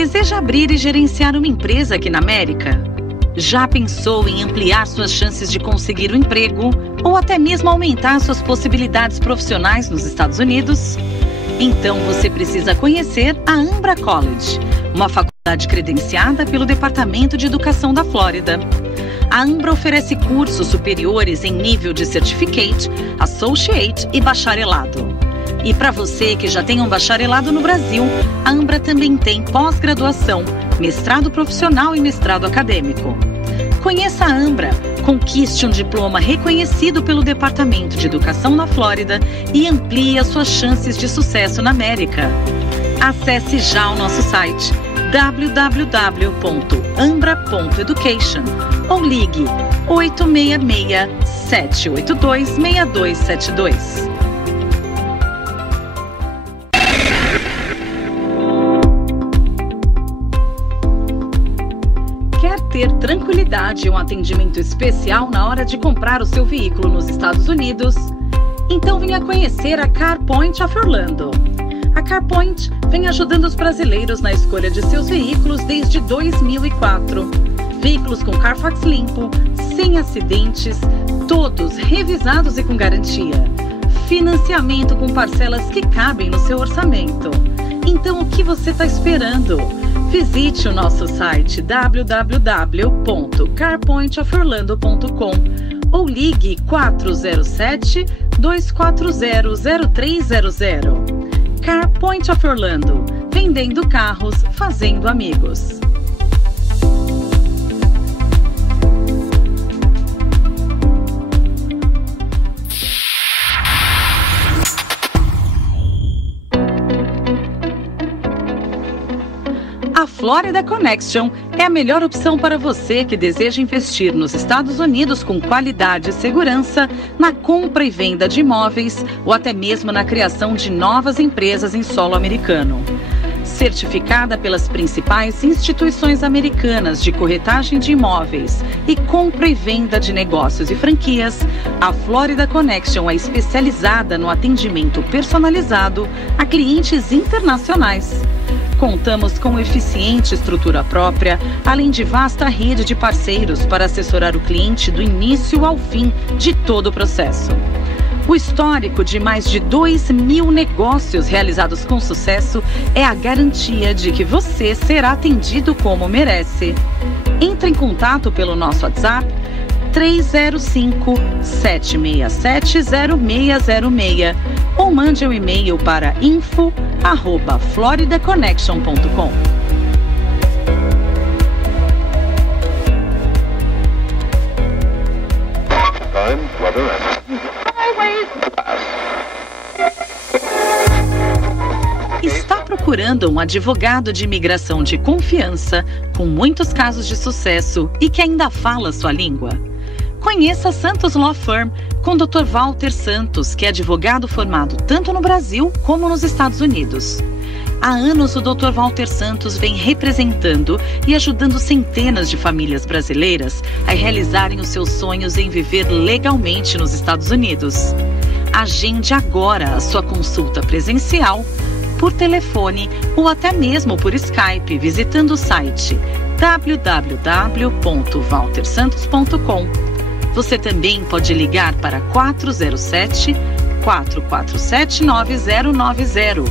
Deseja abrir e gerenciar uma empresa aqui na América? Já pensou em ampliar suas chances de conseguir um emprego ou até mesmo aumentar suas possibilidades profissionais nos Estados Unidos? Então você precisa conhecer a Ambra College, uma faculdade credenciada pelo Departamento de Educação da Flórida. A Ambra oferece cursos superiores em nível de Certificate, Associate e Bacharelado. E para você que já tem um bacharelado no Brasil, a Ambra também tem pós-graduação, mestrado profissional e mestrado acadêmico. Conheça a Ambra, conquiste um diploma reconhecido pelo Departamento de Educação na Flórida e amplie as suas chances de sucesso na América. Acesse já o nosso site www.ambra.education ou ligue 866-782-6272. Ter tranquilidade e um atendimento especial na hora de comprar o seu veículo nos Estados Unidos? Então venha conhecer a CarPoint of Orlando. A CarPoint vem ajudando os brasileiros na escolha de seus veículos desde 2004. Veículos com Carfax limpo, sem acidentes, todos revisados e com garantia. Financiamento com parcelas que cabem no seu orçamento. Então o que você está esperando? Visite o nosso site www.carpointoforlando.com ou ligue 407-240-0300. CarPoint of Orlando, vendendo carros, fazendo amigos. A Florida Connection é a melhor opção para você que deseja investir nos Estados Unidos com qualidade e segurança, na compra e venda de imóveis ou até mesmo na criação de novas empresas em solo americano. Certificada pelas principais instituições americanas de corretagem de imóveis e compra e venda de negócios e franquias, a Florida Connection é especializada no atendimento personalizado a clientes internacionais. Contamos com eficiente estrutura própria, além de vasta rede de parceiros para assessorar o cliente do início ao fim de todo o processo. O histórico de mais de 2.000 negócios realizados com sucesso é a garantia de que você será atendido como merece. Entre em contato pelo nosso WhatsApp 305-767-0606 ou mande um e-mail para info@floridaconnection.com. Está procurando um advogado de imigração de confiança, com muitos casos de sucesso e que ainda fala sua língua? Conheça Santos Law Firm com Dr. Walter Santos, que é advogado formado tanto no Brasil como nos Estados Unidos. Há anos, o Dr. Walter Santos vem representando e ajudando centenas de famílias brasileiras a realizarem os seus sonhos em viver legalmente nos Estados Unidos. Agende agora a sua consulta presencial, por telefone ou até mesmo por Skype, visitando o site www.waltersantos.com. Você também pode ligar para 407-447-9090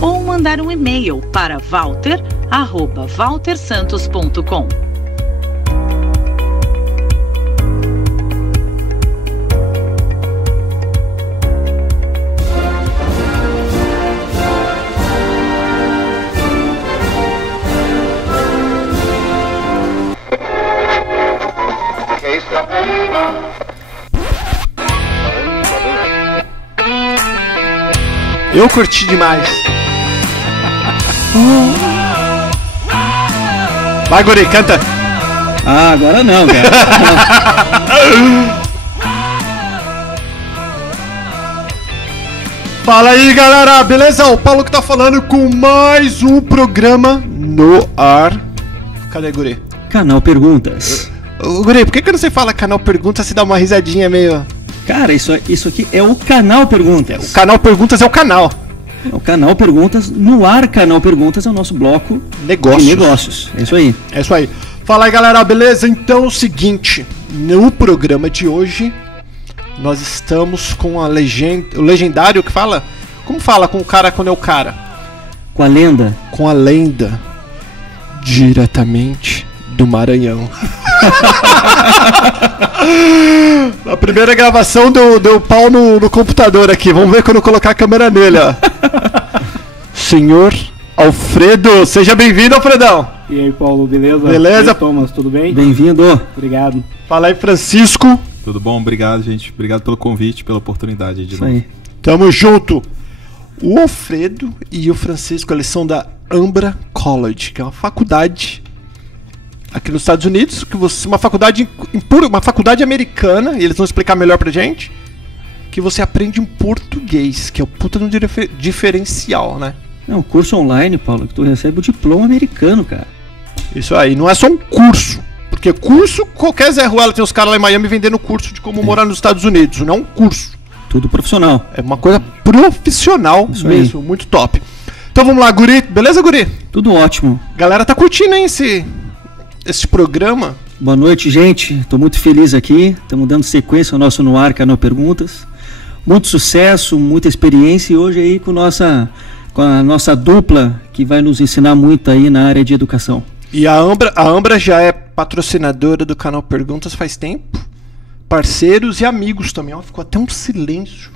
ou mandar um e-mail para walter@waltersantos.com. Eu curti demais. Vai, guri, canta. Ah, agora não, cara. Fala aí, galera, beleza? O Paulo que tá falando com mais um programa no ar. Cadê, guri? Canal Perguntas. Guri, por que quando você fala canal Perguntas, você dá uma risadinha meio... Cara, isso aqui é o Canal Perguntas. O Canal Perguntas é o canal. O Canal Perguntas, no ar Canal Perguntas é o nosso bloco Negócios. de negócios. É isso aí. É isso aí. Fala aí, galera, beleza? Então é o seguinte, no programa de hoje, nós estamos com o legendário que fala? Como fala com o cara quando é o cara? Com a lenda. Com a lenda, diretamente do Maranhão. A primeira gravação deu pau no computador aqui. Vamos ver quando eu colocar a câmera nele, ó. Senhor Alfredo, seja bem-vindo, Alfredão. E aí, Paulo, beleza? Beleza. E aí, Thomas, tudo bem? Bem-vindo. Obrigado. Fala aí, Francisco. Tudo bom? Obrigado, gente. Obrigado pelo convite, pela oportunidade de Isso novo. aí. Tamo junto. O Alfredo e o Francisco, eles são da Ambra College, que é uma faculdade aqui nos Estados Unidos, uma faculdade uma faculdade americana, e eles vão explicar melhor pra gente, que você aprende em português, que é o puta no diferencial, né? É um curso online, Paulo, que tu recebe o diploma americano, cara. Isso aí, não é só um curso, porque curso, qualquer Zé Ruela tem os caras lá em Miami vendendo curso de como morar nos Estados Unidos, não é um curso. Tudo profissional. É uma coisa profissional Isso mesmo, muito top. Então vamos lá, Guri, beleza, Guri? Tudo ótimo. Galera tá curtindo, hein, esse programa. Boa noite, gente. Tô muito feliz aqui. Estamos dando sequência ao nosso No Ar Canal Perguntas. Muito sucesso, muita experiência e hoje aí com a nossa dupla que vai nos ensinar muito aí na área de educação. E a Ambra já é patrocinadora do canal Perguntas faz tempo. Parceiros e amigos também. Ó, ficou até um silêncio.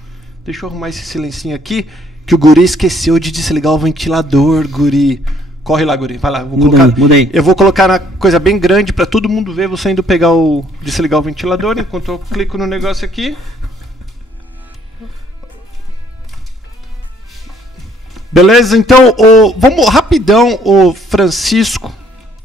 Deixa eu arrumar esse silencinho aqui, que o Guri esqueceu de desligar o ventilador, Guri. Corre lá, Guri. Vai lá. Muda aí. Eu vou colocar na coisa bem grande pra todo mundo ver você indo desligar o ventilador enquanto eu clico no negócio aqui. Beleza? Então, vamos rapidão, o Francisco.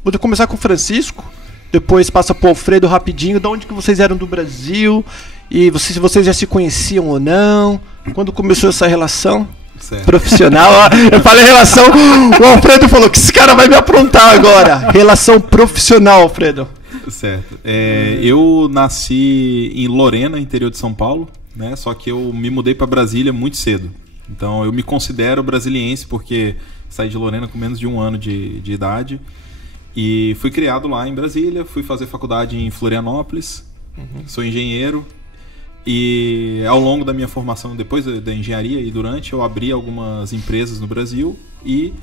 Vou começar com o Francisco. Depois passa pro Alfredo rapidinho. De onde que vocês eram do Brasil? E se vocês já se conheciam ou não? Quando começou essa relação? Certo. Profissional, eu falei relação, o Alfredo falou que esse cara vai me aprontar agora. Relação profissional, Alfredo. Certo. Eu nasci em Lorena, interior de São Paulo, né? Só que eu me mudei para Brasília muito cedo. Então eu me considero brasiliense porque saí de Lorena com menos de 1 ano de idade. E fui criado lá em Brasília, fui fazer faculdade em Florianópolis, sou engenheiro. E ao longo da minha formação, depois da engenharia e durante, eu abri algumas empresas no Brasil e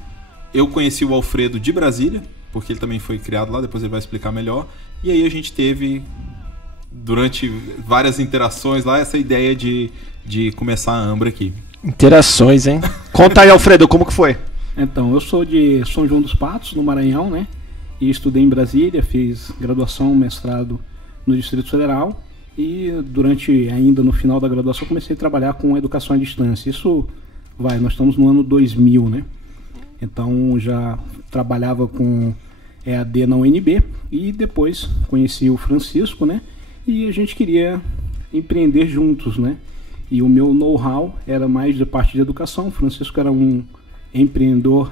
eu conheci o Alfredo de Brasília, porque ele também foi criado lá, depois ele vai explicar melhor. E aí a gente teve, durante várias interações lá, essa ideia de começar a Ambra aqui. Interações, hein? Conta aí, Alfredo, como que foi? Então, eu sou de São João dos Patos, no Maranhão, né? E estudei em Brasília, fiz graduação, mestrado no Distrito Federal. E ainda no final da graduação, comecei a trabalhar com educação à distância. Nós estamos no ano 2000, né? Então já trabalhava com EAD na UNB e depois conheci o Francisco, né? E a gente queria empreender juntos, né? E o meu know-how era mais da parte de educação. O Francisco era um empreendedor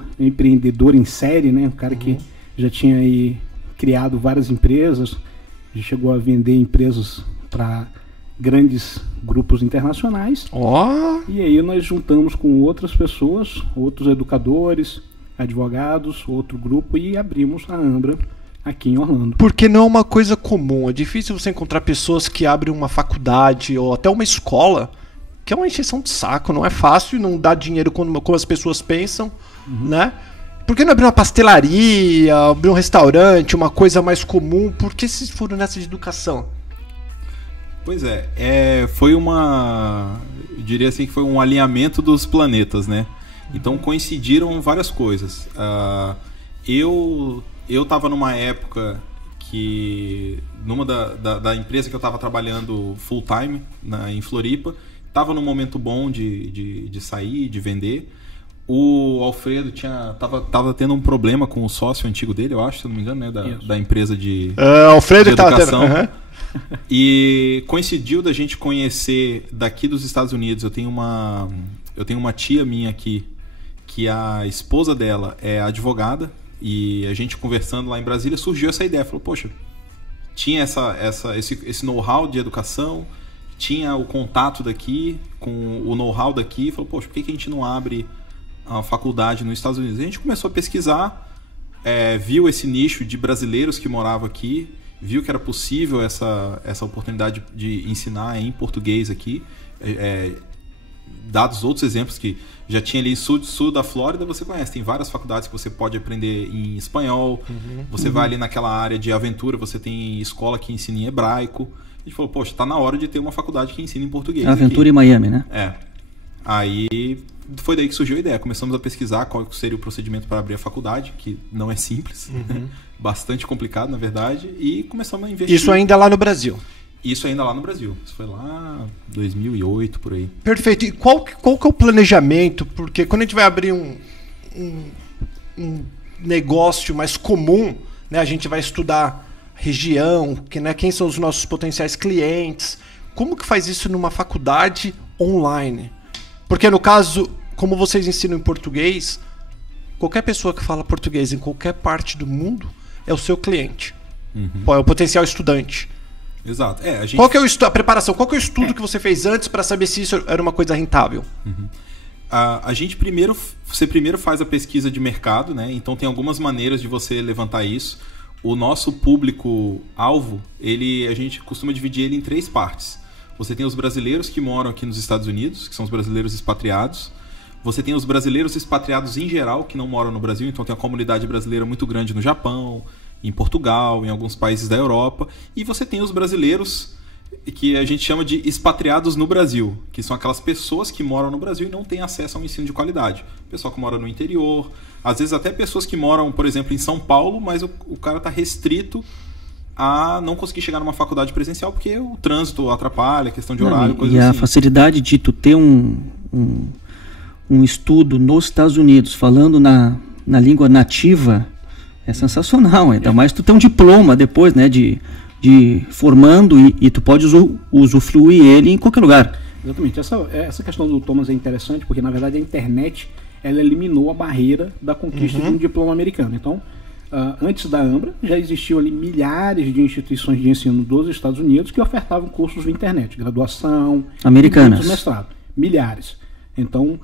em série, né? Um cara que já tinha aí criado várias empresas, já chegou a vender empresas para grandes grupos internacionais. E aí nós juntamos com outras pessoas, outros educadores, advogados, outro grupo e abrimos a Ambra aqui em Orlando. Porque não é uma coisa comum, é difícil você encontrar pessoas que abrem uma faculdade ou até uma escola, que é uma encheção de saco, não é fácil, não dá dinheiro como as pessoas pensam, né? Por que não abrir uma pastelaria, abrir um restaurante, uma coisa mais comum? Por que vocês foram nessa de educação? Pois foi eu diria assim que foi um alinhamento dos planetas, né? Então coincidiram várias coisas. Eu estava numa época que, numa da empresa que eu estava trabalhando full time em Floripa, estava num momento bom de sair, de vender. O Alfredo tava tendo um problema com o sócio antigo dele, eu acho, se não me engano, né? Da empresa de Alfredo de educação. E coincidiu da gente conhecer daqui dos Estados Unidos. Eu tenho uma tia minha aqui, que a esposa dela é advogada, e a gente conversando lá em Brasília surgiu essa ideia. Falou, poxa, tinha esse know-how de educação, tinha o contato daqui com o know-how daqui. Falou, poxa, por que a gente não abre uma faculdade nos Estados Unidos. A gente começou a pesquisar, viu esse nicho de brasileiros que moravam aqui, viu que era possível essa oportunidade de ensinar em português aqui. Dados outros exemplos que já tinha ali sul da Flórida, você conhece, tem várias faculdades que você pode aprender em espanhol, você vai ali naquela área de aventura, você tem escola que ensina em hebraico. A gente falou, poxa, tá na hora de ter uma faculdade que ensina em português. Aventura em Miami, né? Aí foi daí que surgiu a ideia. Começamos a pesquisar qual seria o procedimento para abrir a faculdade, que não é simples, bastante complicado, na verdade, e começamos a investir. Isso ainda lá no Brasil? Isso ainda lá no Brasil. Isso foi lá em 2008, por aí. Perfeito. E qual que é o planejamento? Porque quando a gente vai abrir um negócio mais comum, né, a gente vai estudar região, quem são os nossos potenciais clientes. Como que faz isso numa faculdade online? Porque no caso, como vocês ensinam em português, qualquer pessoa que fala português em qualquer parte do mundo é o seu cliente. É o potencial estudante. Exato. Qual que é a preparação? Qual que é o estudo que você fez antes para saber se isso era uma coisa rentável? Você primeiro faz a pesquisa de mercado, né? Então tem algumas maneiras de você levantar isso. O nosso público-alvo, a gente costuma dividir ele em 3 partes. Você tem os brasileiros que moram aqui nos Estados Unidos, que são os brasileiros expatriados. Você tem os brasileiros expatriados em geral, que não moram no Brasil. Então tem uma comunidade brasileira muito grande no Japão, em Portugal, em alguns países da Europa. E você tem os brasileiros que a gente chama de expatriados no Brasil, que são aquelas pessoas que moram no Brasil e não têm acesso a um ensino de qualidade. Pessoal que mora no interior, às vezes até pessoas que moram, por exemplo, em São Paulo, mas o cara está restrito a não conseguir chegar numa faculdade presencial porque o trânsito atrapalha, a questão de horário, coisa assim. E a facilidade de tu ter um estudo nos Estados Unidos falando na língua nativa é sensacional. Ainda mais tu ter um diploma depois, né, de formando e tu pode usufruir ele em qualquer lugar. Exatamente. Essa questão do Thomas é interessante porque, na verdade, a internet ela eliminou a barreira da conquista de um diploma americano. Então, antes da AMBRA, já existiam ali milhares de instituições de ensino dos Estados Unidos que ofertavam cursos via internet, graduação, americanas, mestrado, milhares. Então,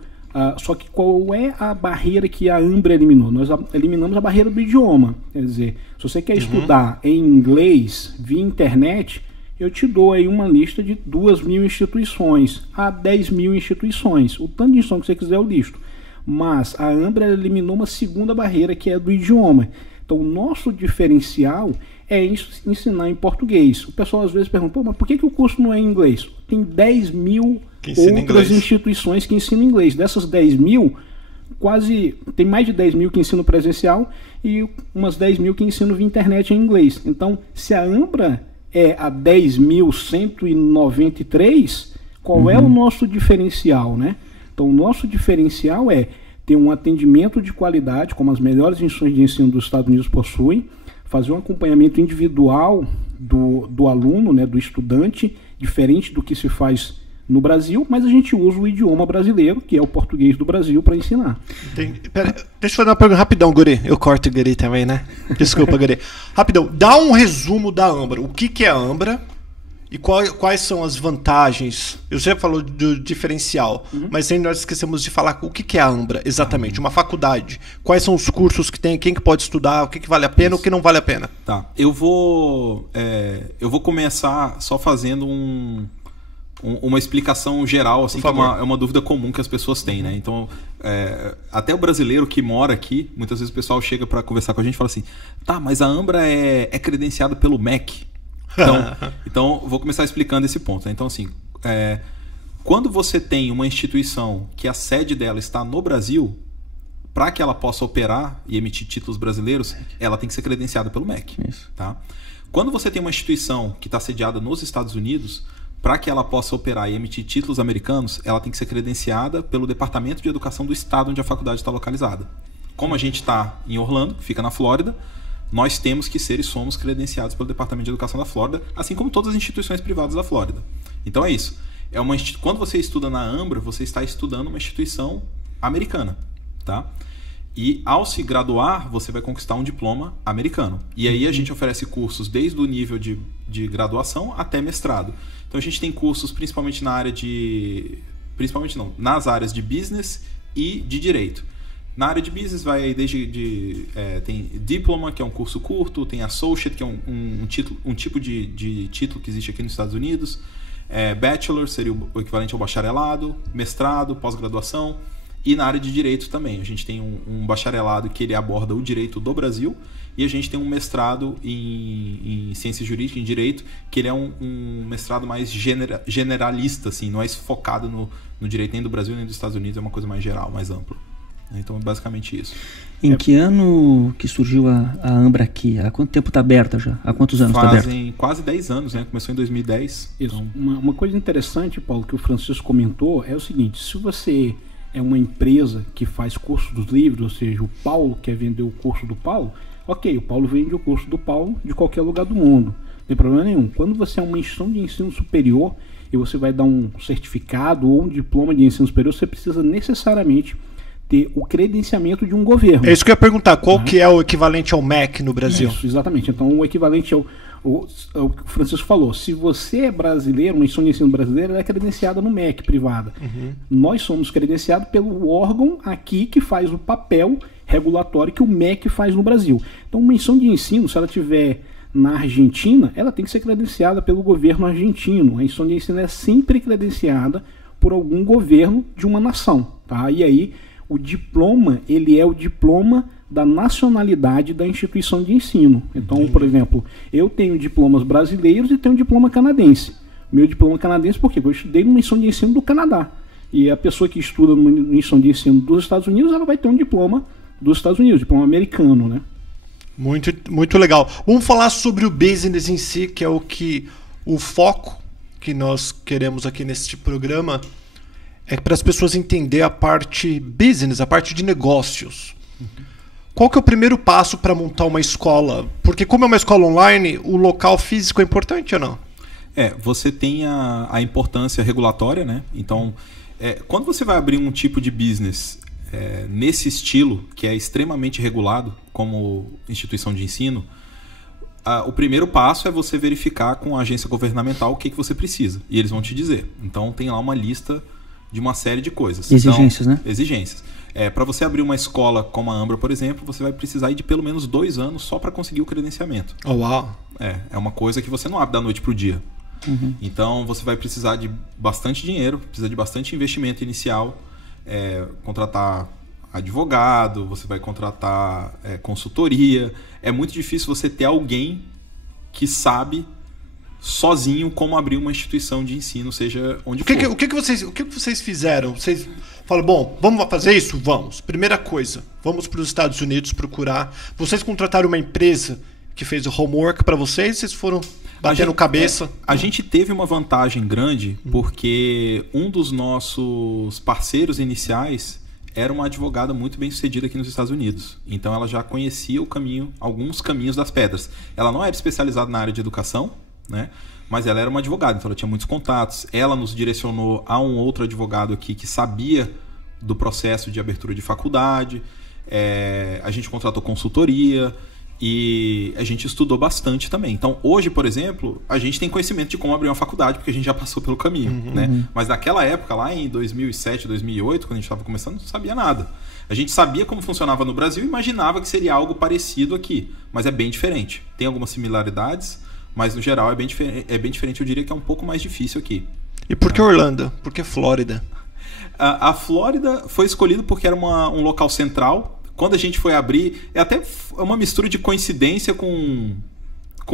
só que qual é a barreira que a AMBRA eliminou? Nós eliminamos a barreira do idioma. Quer dizer, se você quer estudar em inglês via internet, eu te dou aí uma lista de 2.000 instituições a 10.000 instituições. O tanto de instituição que você quiser eu listo. Mas a AMBRA eliminou uma segunda barreira, que é do idioma. Então, o nosso diferencial é ensinar em português. O pessoal às vezes pergunta, mas por que o curso não é em inglês? Tem 10.000 outras instituições que ensinam inglês. Dessas 10.000, tem mais de 10.000 que ensinam presencial e umas 10.000 que ensinam via internet em inglês. Então, se a AMBRA é a 10.193, qual é o nosso diferencial, né? Então, o nosso diferencial é ter um atendimento de qualidade, como as melhores instituições de ensino dos Estados Unidos possuem, fazer um acompanhamento individual do aluno, né, do estudante, diferente do que se faz no Brasil, mas a gente usa o idioma brasileiro, que é o português do Brasil, para ensinar. Pera, deixa eu fazer uma pergunta rapidão, Guri. Eu corto o Guri também, né? Desculpa, Guri. Rapidão, dá um resumo da AMBRA. O que é a AMBRA? E quais são as vantagens? Eu já falou do diferencial, mas aí nós esquecemos de falar o que é a AMBRA, exatamente. Uma faculdade. Quais são os cursos que tem, quem que pode estudar, o que vale a pena, o que não vale a pena. Tá. Eu vou começar só fazendo uma explicação geral, assim, que é uma dúvida comum que as pessoas têm, né? Então, até o brasileiro que mora aqui, muitas vezes o pessoal chega para conversar com a gente e fala assim, tá, mas a AMBRA é credenciada pelo MEC. Então, vou começar explicando esse ponto, né? Então, assim, quando você tem uma instituição que a sede dela está no Brasil, para que ela possa operar e emitir títulos brasileiros, ela tem que ser credenciada pelo MEC. Isso. Tá? Quando você tem uma instituição que está sediada nos Estados Unidos, para que ela possa operar e emitir títulos americanos, ela tem que ser credenciada pelo Departamento de Educação do estado onde a faculdade está localizada. Como a gente está em Orlando, que fica na Flórida, nós temos que ser e somos credenciados pelo Departamento de Educação da Flórida, assim como todas as instituições privadas da Flórida. Então é isso. Quando você estuda na AMBRA, você está estudando uma instituição americana. Tá? E ao se graduar, você vai conquistar um diploma americano. E aí a gente oferece cursos desde o nível de graduação até mestrado. Então a gente tem cursos principalmente nas áreas de business e de direito. Na área de business vai aí tem diploma, que é um curso curto, tem associate, que é um tipo de título que existe aqui nos Estados Unidos, bachelor seria o equivalente ao bacharelado, mestrado, pós-graduação, e na área de direito também. A gente tem um bacharelado que ele aborda o direito do Brasil, e a gente tem um mestrado em ciências jurídicas, em direito, que ele é um mestrado mais generalista, assim, não é focado no direito nem do Brasil nem dos Estados Unidos, é uma coisa mais geral, mais ampla. Então é basicamente isso. Em que ano que surgiu a Ambra aqui? Há quanto tempo está aberta já? Há quantos anos está aberta? Fazem quase 10 anos, né? Começou em 2010. Isso. Então... Uma coisa interessante, Paulo, que o Francisco comentou é o seguinte: se você é uma empresa que faz curso dos livros, ou seja, o Paulo quer vender o curso do Paulo, ok, o Paulo vende o curso do Paulo de qualquer lugar do mundo, não tem problema nenhum. Quando você é uma instituição de ensino superior e você vai dar um certificado ou um diploma de ensino superior, você precisa necessariamente ter o credenciamento de um governo. É isso que eu ia perguntar, qual que é o equivalente ao MEC no Brasil? Isso, exatamente. Então, o equivalente ao que o Francisco falou. Se você é brasileiro, uma instituição de ensino brasileira, ela é credenciada no MEC privada. Nós somos credenciados pelo órgão aqui que faz o papel regulatório que o MEC faz no Brasil. Então, uma instituição de ensino, se ela tiver na Argentina, ela tem que ser credenciada pelo governo argentino. A instituição de ensino é sempre credenciada por algum governo de uma nação, tá? E aí o diploma, ele é o diploma da nacionalidade da instituição de ensino. Então, por exemplo, eu tenho diplomas brasileiros e tenho diploma canadense. Meu diploma canadense, por quê? Porque eu estudei numa instituição de ensino do Canadá. E a pessoa que estuda numa instituição de ensino dos Estados Unidos, ela vai ter um diploma dos Estados Unidos, diploma americano, né? Muito, muito legal. Vamos falar sobre o business em si, que é o foco que nós queremos aqui neste programa. É para as pessoas entenderem a parte business, a parte de negócios. Qual que é o primeiro passo para montar uma escola? Porque como é uma escola online, o local físico é importante ou não? Você tem a importância regulatória, né? Então, quando você vai abrir um tipo de business nesse estilo, que é extremamente regulado, como instituição de ensino, o primeiro passo é você verificar com a agência governamental o que você precisa. E eles vão te dizer. Então, tem lá uma lista de uma série de coisas. Exigências, então, né? Exigências. Para você abrir uma escola como a Ambra, por exemplo, você vai precisar de pelo menos 2 anos só para conseguir o credenciamento. Oh, uau! É uma coisa que você não abre da noite para o dia. Então, você vai precisar de bastante dinheiro, precisa de bastante investimento inicial, contratar advogado, você vai contratar consultoria. É muito difícil você ter alguém que sabe sozinho como abrir uma instituição de ensino, seja onde for. O que vocês fizeram? Vocês falam, bom, vamos fazer isso? Vamos. Primeira coisa, vamos para os Estados Unidos procurar. Vocês contrataram uma empresa que fez o homework para vocês? Vocês foram batendo cabeça? A gente teve uma vantagem grande porque um dos nossos parceiros iniciais era uma advogada muito bem sucedida aqui nos Estados Unidos. Então ela já conhecia alguns caminhos das pedras. Ela não era especializada na área de educação, né? Mas ela era uma advogada, então ela tinha muitos contatos. Ela nos direcionou a um outro advogado aqui que sabia do processo de abertura de faculdade. A gente contratou consultoria e a gente estudou bastante também. Então hoje, por exemplo, a gente tem conhecimento de como abrir uma faculdade porque a gente já passou pelo caminho, né? Mas naquela época, lá em 2007, 2008, quando a gente estava começando, não sabia nada. A gente sabia como funcionava no Brasil e imaginava que seria algo parecido aqui, mas é bem diferente. Tem algumas similaridades, mas no geral é bem diferente. Eu diria que é um pouco mais difícil aqui. E por que Orlando? Por que Flórida? A Flórida foi escolhida porque era um local central. Quando a gente foi abrir, é até uma mistura de coincidência com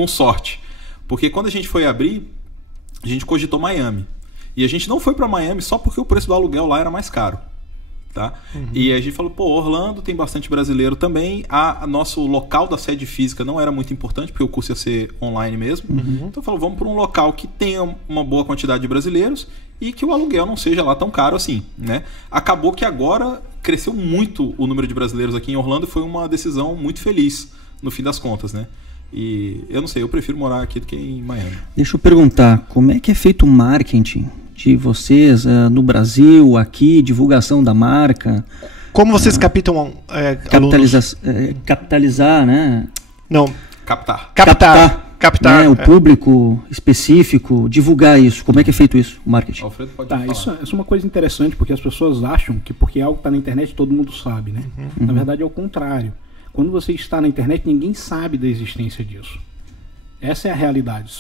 sorte. Porque quando a gente foi abrir, a gente cogitou Miami. E a gente não foi para Miami só porque o preço do aluguel lá era mais caro. Tá? E a gente falou, Orlando tem bastante brasileiro também. Nosso local da sede física não era muito importante, porque o curso ia ser online mesmo. Então falou, vamos para um local que tenha uma boa quantidade de brasileiros e que o aluguel não seja lá tão caro assim, né? Acabou que agora cresceu muito o número de brasileiros aqui em Orlando e foi uma decisão muito feliz, no fim das contas, né? E eu não sei, eu prefiro morar aqui do que em Miami. Deixa eu perguntar, como é que é feito o marketing de vocês no Brasil, aqui, divulgação da marca? Como vocês capitalizar, né? Não. Captar. captar, né, o público específico, divulgar isso? Como é que é feito isso, o marketing? Alfredo pode Tá, falar. isso é uma coisa interessante, porque as pessoas acham que porque algo está na internet todo mundo sabe, né? Na verdade é o contrário. Quando você está na internet, ninguém sabe da existência disso. Essa é a realidade.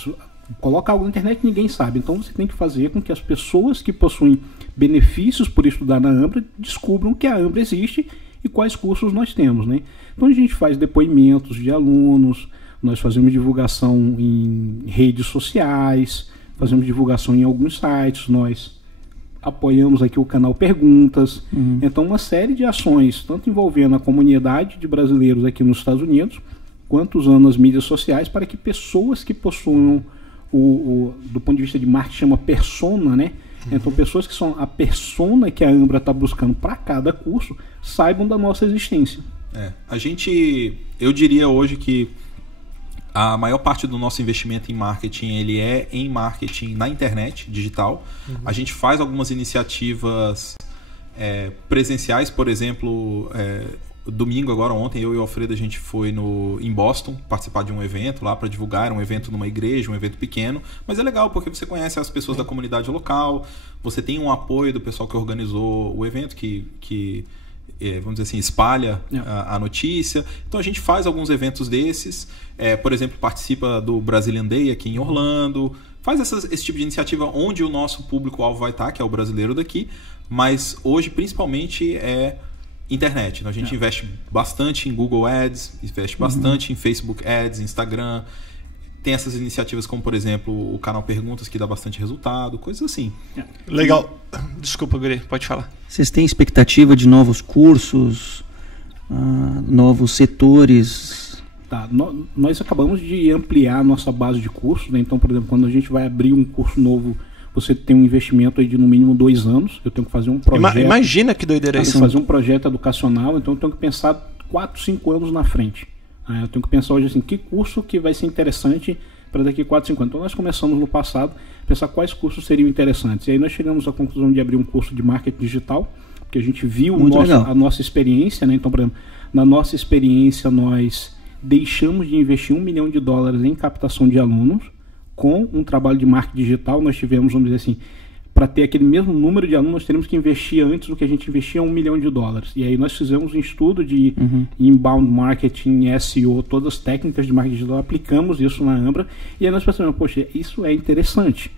Coloca algo na internet, ninguém sabe. Então você tem que fazer com que as pessoas que possuem benefícios por estudar na Ambra descubram que a Ambra existe e quais cursos nós temos, né? Então a gente faz depoimentos de alunos, nós fazemos divulgação em redes sociais, fazemos divulgação em alguns sites, nós apoiamos aqui o canal Perguntas. Então uma série de ações, tanto envolvendo a comunidade de brasileiros aqui nos Estados Unidos, quanto usando as mídias sociais para que pessoas que possuam do ponto de vista de marketing chama persona, né? Então pessoas que são a persona que a Ambra está buscando para cada curso saibam da nossa existência. Eu diria hoje que a maior parte do nosso investimento em marketing, ele é em marketing na internet, digital. A gente faz algumas iniciativas presenciais, por exemplo, domingo agora, ontem, eu e o Alfredo, a gente foi em Boston participar de um evento lá para divulgar, um evento numa igreja, um evento pequeno, mas é legal porque você conhece as pessoas da comunidade local, você tem um apoio do pessoal que organizou o evento, que vamos dizer assim, espalha a notícia. Então a gente faz alguns eventos desses, por exemplo, participa do Brazilian Day aqui em Orlando, faz esse tipo de iniciativa onde o nosso público-alvo vai estar, que é o brasileiro daqui, mas hoje principalmente é internet. A gente investe bastante em Google Ads, investe bastante em Facebook Ads, Instagram. Tem essas iniciativas como, por exemplo, o canal Perguntas, que dá bastante resultado, coisas assim. Legal. Desculpa, Guri, pode falar. Vocês têm expectativa de novos cursos, novos setores? Tá, nós acabamos de ampliar a nossa base de cursos, né? Então, por exemplo, quando a gente vai abrir um curso novo, você tem um investimento aí de no mínimo 2 anos. Eu tenho que fazer um projeto. Imagina que doideira isso. Eu tenho que fazer um projeto educacional, então eu tenho que pensar 4, 5 anos na frente. Eu tenho que pensar hoje assim, que curso que vai ser interessante para daqui 4, 5 anos. Então nós começamos no passado a pensar quais cursos seriam interessantes. E aí nós chegamos à conclusão de abrir um curso de marketing digital, porque a gente viu a nossa experiência, né? Então, por exemplo, na nossa experiência nós deixamos de investir $1 milhão em captação de alunos. Com um trabalho de marketing digital, nós tivemos, vamos dizer assim, para ter aquele mesmo número de alunos, nós teríamos que investir antes do que a gente investia $1 milhão. E aí nós fizemos um estudo de inbound marketing, SEO, todas as técnicas de marketing digital, aplicamos isso na Ambra, e aí nós pensamos, poxa, isso é interessante.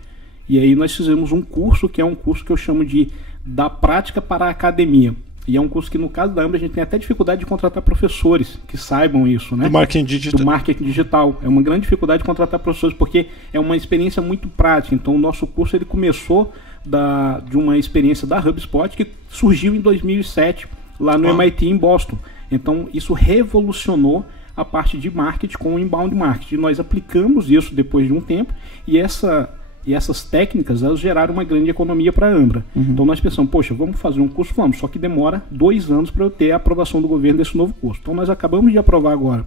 E aí nós fizemos um curso, que é um curso que eu chamo de da prática para a academia. E é um curso que, no caso da Ambra, a gente tem até dificuldade de contratar professores que saibam isso, né? Do marketing digital. Do marketing digital. É uma grande dificuldade de contratar professores, porque é uma experiência muito prática. Então, o nosso curso ele começou de uma experiência da HubSpot, que surgiu em 2007, lá no MIT, em Boston. Então, isso revolucionou a parte de marketing com o inbound marketing. Nós aplicamos isso depois de um tempo, e essas técnicas, elas geraram uma grande economia para a Ambra. Então nós pensamos, poxa, vamos fazer um curso? Vamos, só que demora 2 anos para eu ter a aprovação do governo desse novo curso. Então nós acabamos de aprovar agora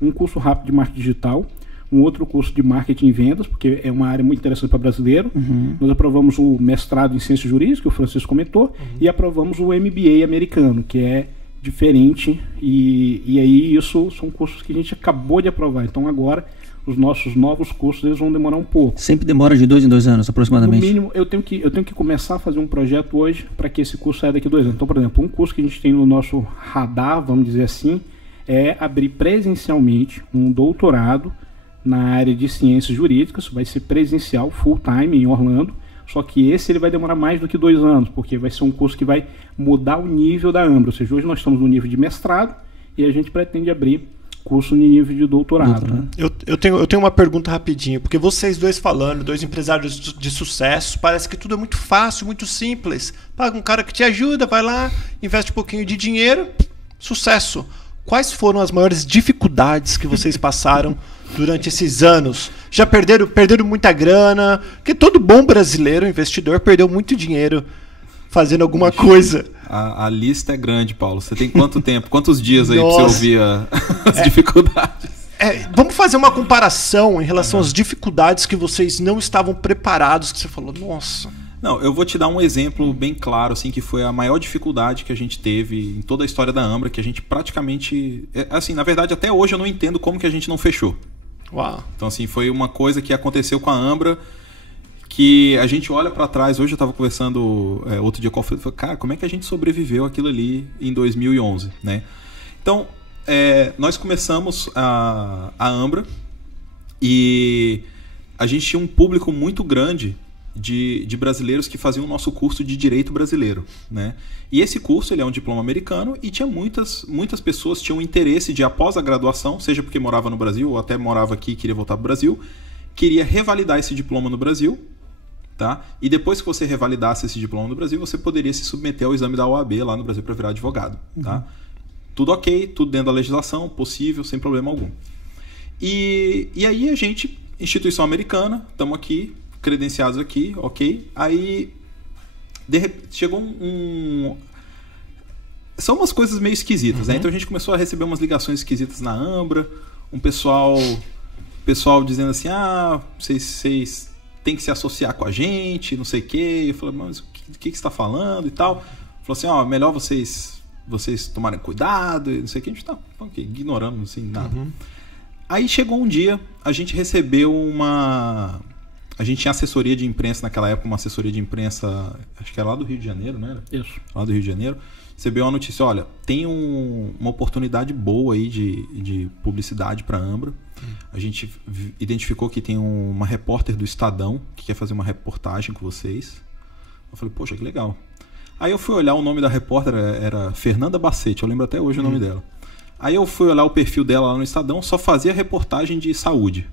um curso rápido de marketing digital, um outro curso de marketing e vendas, porque é uma área muito interessante para brasileiro. Nós aprovamos o mestrado em ciências jurídicas, que o Francisco comentou, e aprovamos o MBA americano, que é diferente, e aí isso são cursos que a gente acabou de aprovar. Então agora os nossos novos cursos eles vão demorar um pouco. Sempre demora de 2 em 2 anos, aproximadamente. No mínimo, eu tenho que começar a fazer um projeto hoje para que esse curso saia daqui a 2 anos. Então, por exemplo, um curso que a gente tem no nosso radar, vamos dizer assim, é abrir presencialmente um doutorado na área de ciências jurídicas. Vai ser presencial, full time, em Orlando. Só que esse ele vai demorar mais do que 2 anos, porque vai ser um curso que vai mudar o nível da Ambra. Ou seja, hoje nós estamos no nível de mestrado e a gente pretende abrir curso de nível de doutorado. Né? Eu tenho uma pergunta rapidinho, porque vocês dois falando, 2 empresários de sucesso, parece que tudo é muito fácil, muito simples. Paga um cara que te ajuda, vai lá, investe um pouquinho de dinheiro, sucesso. Quais foram as maiores dificuldades que vocês passaram durante esses anos? Já perderam muita grana? Porque todo bom brasileiro, investidor, perdeu muito dinheiro fazendo alguma coisa. A lista é grande, Paulo. Você tem quanto tempo? Quantos dias aí para você ouvir as dificuldades? Vamos fazer uma comparação em relação às dificuldades que vocês não estavam preparados, que você falou, nossa. Não, eu vou te dar um exemplo bem claro, assim, que foi a maior dificuldade que a gente teve em toda a história da Ambra, que a gente praticamente... Assim, na verdade, até hoje eu não entendo como que a gente não fechou. Uau. Então, assim, foi uma coisa que aconteceu com a Ambra, que a gente olha para trás. Hoje eu estava conversando outro dia com o Alfredo, falei, cara, como é que a gente sobreviveu aquilo ali em 2011, né? Então, nós começamos a Ambra e a gente tinha um público muito grande de brasileiros que faziam o nosso curso de Direito Brasileiro, né? E esse curso, ele é um diploma americano e tinha muitas pessoas tinham interesse de, após a graduação, seja porque morava no Brasil ou até morava aqui e queria voltar para o Brasil, queria revalidar esse diploma no Brasil, tá? E depois que você revalidasse esse diploma no Brasil, você poderia se submeter ao exame da OAB lá no Brasil para virar advogado, tá? Tudo ok, tudo dentro da legislação, possível, sem problema algum. E aí a gente, instituição americana, estamos aqui, credenciados aqui, ok. Aí de repente, chegou são umas coisas meio esquisitas, né? Então a gente começou a receber umas ligações esquisitas na Ambra, um pessoal dizendo assim, vocês têm que se associar com a gente, não sei o quê. Eu falei, mas o que você está falando e tal? Falou assim, melhor vocês tomarem cuidado, e não sei o que. A gente tá ignorando, assim, nada. Aí chegou um dia, a gente recebeu a gente tinha assessoria de imprensa naquela época, uma assessoria de imprensa, acho que era lá do Rio de Janeiro, né? Isso. Lá do Rio de Janeiro. Recebeu uma notícia, olha, tem uma oportunidade boa aí de publicidade para a Ambra. A gente identificou que tem uma repórter do Estadão que quer fazer uma reportagem com vocês. Eu falei, poxa, que legal. Aí eu fui olhar, o nome da repórter era Fernanda Bacete, eu lembro até hoje o nome dela. Aí eu fui olhar o perfil dela lá no Estadão, só fazia reportagem de saúde.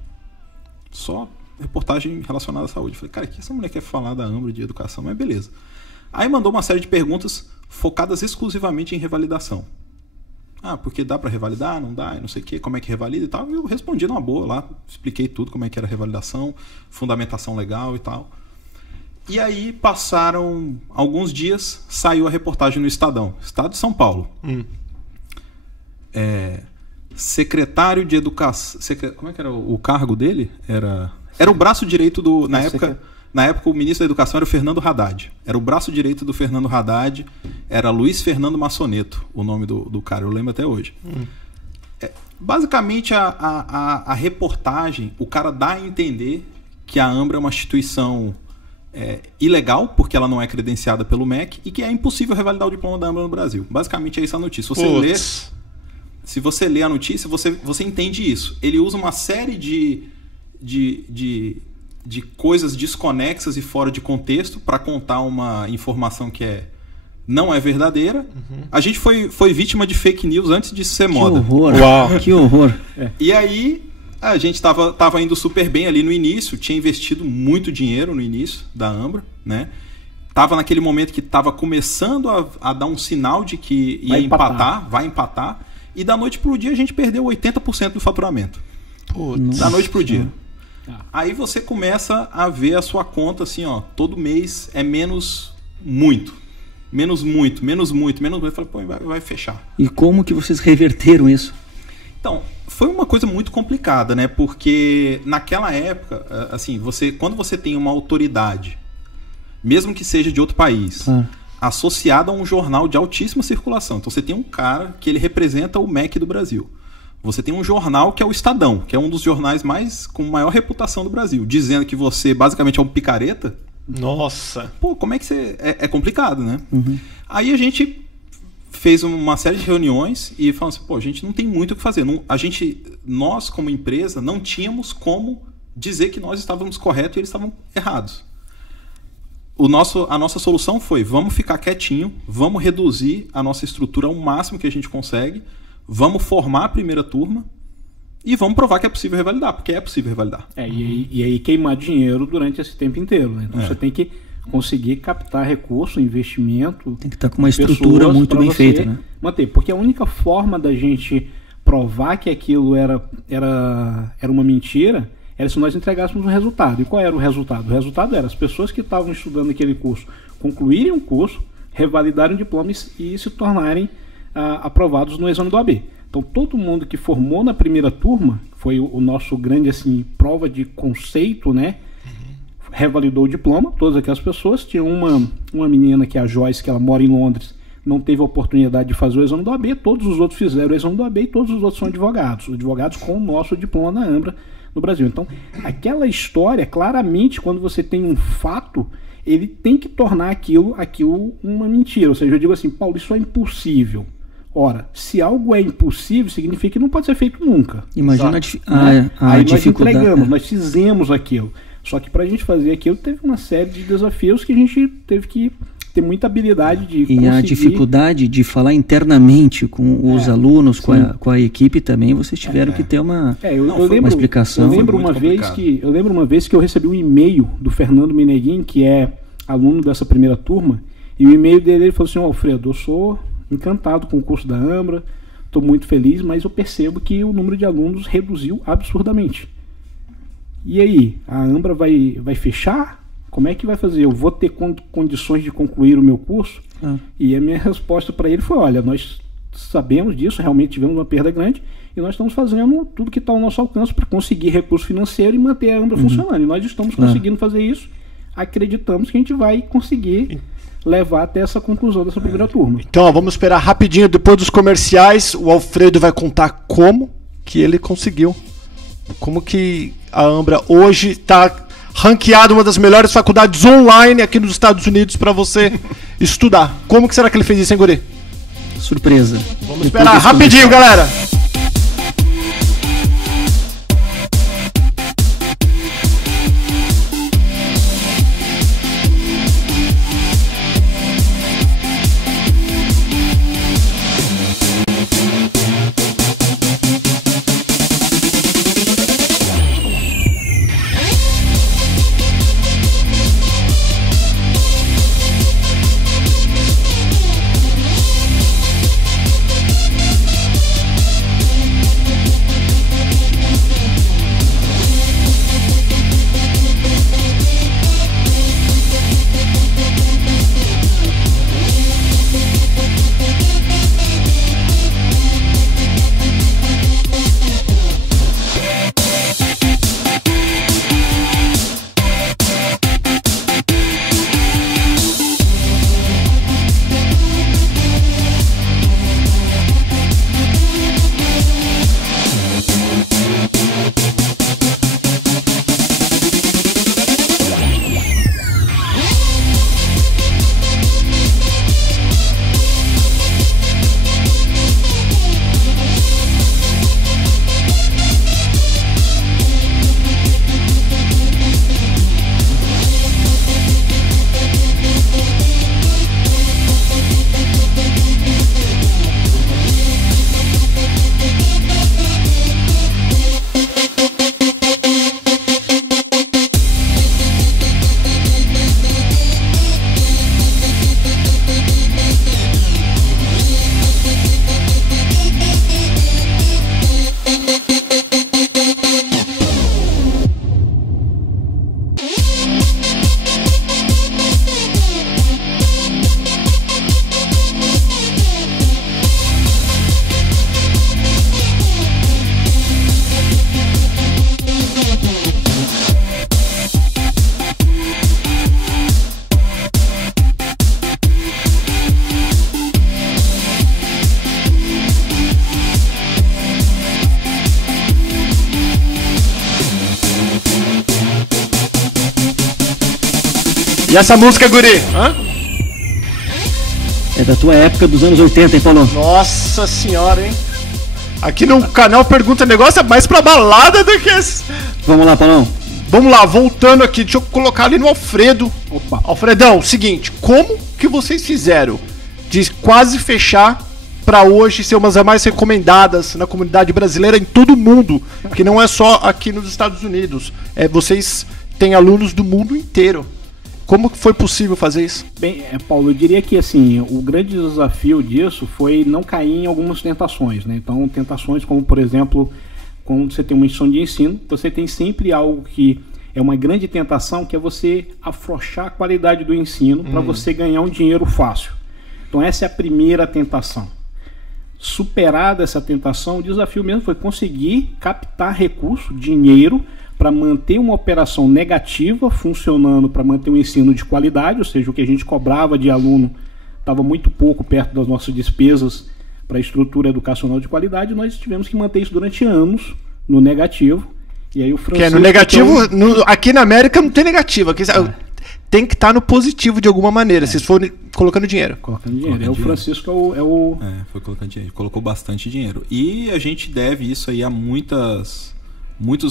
Só reportagem relacionada à saúde. Eu falei, cara, o que essa mulher quer falar da Ambra de educação? Mas beleza. Aí mandou uma série de perguntas focadas exclusivamente em revalidação. Porque dá para revalidar, não dá, não sei o quê, como é que revalida e tal. E eu respondi numa boa lá, expliquei tudo, como é que era a revalidação, fundamentação legal e tal. E aí passaram alguns dias, saiu a reportagem no Estadão, Estado de São Paulo. Secretário de Educação... Como é que era o cargo dele? Era o braço direito do... Na época, o ministro da Educação era o Fernando Haddad. Era o braço direito do Fernando Haddad. Era Luiz Fernando Massoneto, o nome do cara. Eu lembro até hoje. Basicamente, a reportagem, o cara dá a entender que a Ambra é uma instituição ilegal, porque ela não é credenciada pelo MEC, e que é impossível revalidar o diploma da Ambra no Brasil. Basicamente, é isso a notícia. Se você lê a notícia, você entende isso. Ele usa uma série de coisas desconexas e fora de contexto para contar uma informação que não é verdadeira. A gente foi vítima de fake news antes de ser moda. Que horror! Uau. Que horror! E aí a gente tava indo super bem ali no início, tinha investido muito dinheiro no início da Ambra, né? Tava naquele momento que tava começando a dar um sinal de que ia vai empatar, e da noite pro dia a gente perdeu 80% do faturamento. Da noite pro dia. Aí você começa a ver a sua conta assim, todo mês é menos muito. Eu falei, vai fechar. E como que vocês reverteram isso? Então, foi uma coisa muito complicada, né? Porque naquela época, assim, quando você tem uma autoridade, mesmo que seja de outro país, associada a um jornal de altíssima circulação. Então você tem um cara que ele representa o MEC do Brasil. Você tem um jornal que é o Estadão, que é um dos jornais com maior reputação do Brasil, dizendo que você basicamente é um picareta. Nossa! Como é que você... É complicado, né? Aí a gente fez uma série de reuniões e falou assim, a gente não tem muito o que fazer. Nós, como empresa, não tínhamos como dizer que nós estávamos corretos e eles estavam errados. A nossa solução foi, vamos ficar quietinho, vamos reduzir a nossa estrutura ao máximo que a gente consegue, vamos formar a primeira turma e vamos provar que é possível revalidar, porque é possível revalidar. E aí queimar dinheiro durante esse tempo inteiro, né? Então você tem que conseguir captar recurso, investimento. Tem que estar com uma estrutura muito bem feita, né? Manter, porque a única forma da gente provar que aquilo era uma mentira era se nós entregássemos um resultado. E qual era o resultado? O resultado era as pessoas que estavam estudando aquele curso concluírem o curso, revalidarem o diploma e se tornarem aprovados no exame do OAB. Então todo mundo que formou na primeira turma, foi o nosso grande assim, prova de conceito, né? Revalidou o diploma, todas aquelas pessoas. Tinha uma menina que é a Joyce, que ela mora em Londres, não teve a oportunidade de fazer o exame do OAB, todos os outros fizeram o exame do OAB e todos os outros são advogados com o nosso diploma na Ambra, no Brasil. Então, aquela história, claramente, quando você tem um fato, ele tem que tornar aquilo uma mentira. Ou seja, eu digo assim, Paulo, isso é impossível. Ora, se algo é impossível, significa que não pode ser feito nunca. Imagina Aí dificuldade. Nós entregamos, nós fizemos aquilo. Só que para a gente fazer aquilo, teve uma série de desafios que a gente teve que ter muita habilidade de conseguir. E a dificuldade de falar internamente com os alunos, com a equipe também, vocês tiveram que ter uma explicação. Eu lembro uma vez que eu recebi um e-mail do Fernando Meneguin, que é aluno dessa primeira turma, e o e-mail dele, ele falou assim: Alfredo, eu sou encantado com o curso da Ambra, estou muito feliz, mas eu percebo que o número de alunos reduziu absurdamente. E aí, a Ambra vai fechar? Como é que vai fazer? Eu vou ter condições de concluir o meu curso? E a minha resposta para ele foi: olha, nós sabemos disso, realmente tivemos uma perda grande, e nós estamos fazendo tudo que está ao nosso alcance para conseguir recurso financeiro e manter a Ambra funcionando. E nós estamos conseguindo fazer isso, acreditamos que a gente vai conseguir levar até essa conclusão dessa primeira turma. Então, vamos esperar rapidinho, depois dos comerciais, o Alfredo vai contar como que ele conseguiu. Como que a Ambra hoje está ranqueada uma das melhores faculdades online aqui nos Estados Unidos para você estudar. Como que será que ele fez isso, hein, guri? Surpresa. Vamos esperar rapidinho, galera. E essa música, guri? Hã? É da tua época, dos anos 80, hein, Paulo? Nossa senhora, hein? Aqui no canal Pergunta Negócio é mais pra balada do que esse. Vamos lá, Paulão. Vamos lá, voltando aqui, deixa eu colocar ali no Alfredo. Opa. Alfredão, seguinte, como que vocês fizeram de quase fechar pra hoje ser umas das mais recomendadas na comunidade brasileira em todo o mundo, que não é só aqui nos Estados Unidos, vocês têm alunos do mundo inteiro. Como que foi possível fazer isso? Bem, Paulo, eu diria que assim, o grande desafio disso foi não cair em algumas tentações, né? Então, tentações como, por exemplo, quando você tem uma instituição de ensino, você tem sempre algo que é uma grande tentação, que é você afrouxar a qualidade do ensino para você ganhar um dinheiro fácil. Então, essa é a primeira tentação. Superada essa tentação, o desafio mesmo foi conseguir captar recurso, dinheiro, para manter uma operação negativa funcionando, para manter um ensino de qualidade, ou seja, o que a gente cobrava de aluno estava muito pouco perto das nossas despesas para a estrutura educacional de qualidade. Nós tivemos que manter isso durante anos no negativo, E aí o Que Francisco... é no negativo, aqui na América não tem negativo. Aqui, tem que estar no positivo de alguma maneira, se forem colocando dinheiro. Colocando dinheiro. O Francisco é o... foi colocando dinheiro. Colocou bastante dinheiro. E a gente deve isso aí a muitos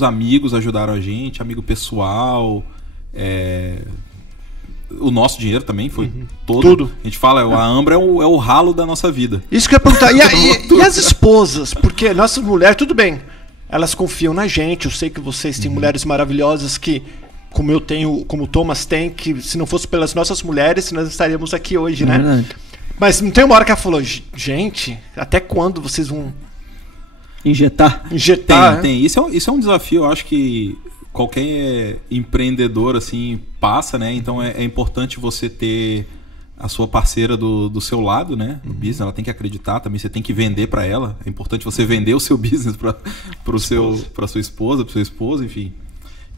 amigos ajudaram a gente, amigo pessoal, o nosso dinheiro também foi todo. Tudo. A gente fala, a Ambra é o ralo da nossa vida. Isso que eu ia perguntar. E as esposas? Porque nossas mulheres, tudo bem, elas confiam na gente. Eu sei que vocês têm mulheres maravilhosas que, como eu tenho, como o Thomas tem, que se não fosse pelas nossas mulheres, nós estaríamos aqui hoje, né? Verdade. Mas não tem uma hora que ela falou, gente, até quando vocês vão Injetar? Tem. Isso é um desafio, eu acho que qualquer empreendedor assim passa, né? Então é importante você ter a sua parceira do seu lado, né? No business, ela tem que acreditar também, você tem que vender para ela. É importante você vender o seu business para sua esposa, para seu esposo, enfim.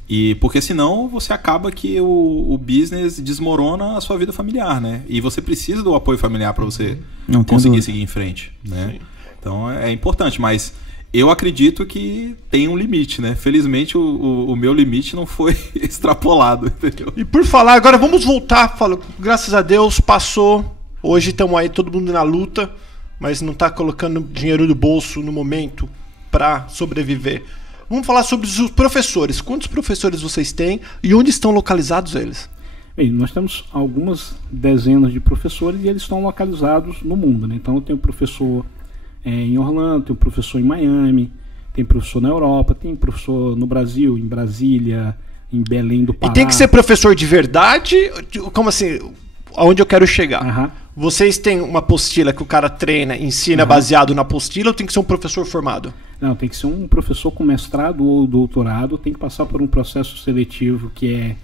E porque senão você acaba que o business desmorona a sua vida familiar, né? E você precisa do apoio familiar para você conseguir seguir em frente, né? Sim. Então é importante, mas eu acredito que tem um limite, né? Felizmente o meu limite não foi extrapolado, entendeu? E por falar, agora vamos voltar. Graças a Deus, passou. Hoje estamos aí todo mundo na luta, mas não está colocando dinheiro do bolso no momento para sobreviver. Vamos falar sobre os professores. Quantos professores vocês têm e onde estão localizados eles? Bem, nós temos algumas dezenas de professores e eles estão localizados no mundo, né? Então eu tenho professor em Orlando, tem um professor em Miami, tem professor na Europa, tem professor no Brasil, em Brasília, em Belém do Pará. E tem que ser professor de verdade? Como assim? Aonde eu quero chegar? Vocês têm uma apostila que o cara treina, ensina baseado na apostila, ou tem que ser um professor formado? Não, tem que ser um professor com mestrado ou doutorado, tem que passar por um processo seletivo que é,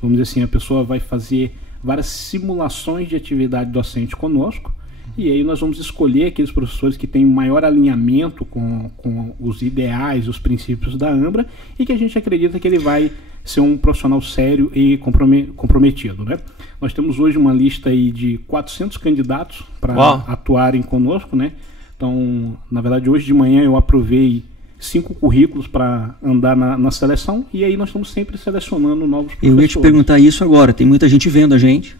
vamos dizer assim, a pessoa vai fazer várias simulações de atividade docente conosco. E aí nós vamos escolher aqueles professores que têm maior alinhamento com os ideais, os princípios da Ambra, e que a gente acredita que ele vai ser um profissional sério e comprometido, né? Nós temos hoje uma lista aí de 400 candidatos para atuarem conosco, né? Então, na verdade, hoje de manhã eu aprovei 5 currículos para andar na seleção, e aí nós estamos sempre selecionando novos professores. Eu ia te perguntar isso agora, tem muita gente vendo a gente,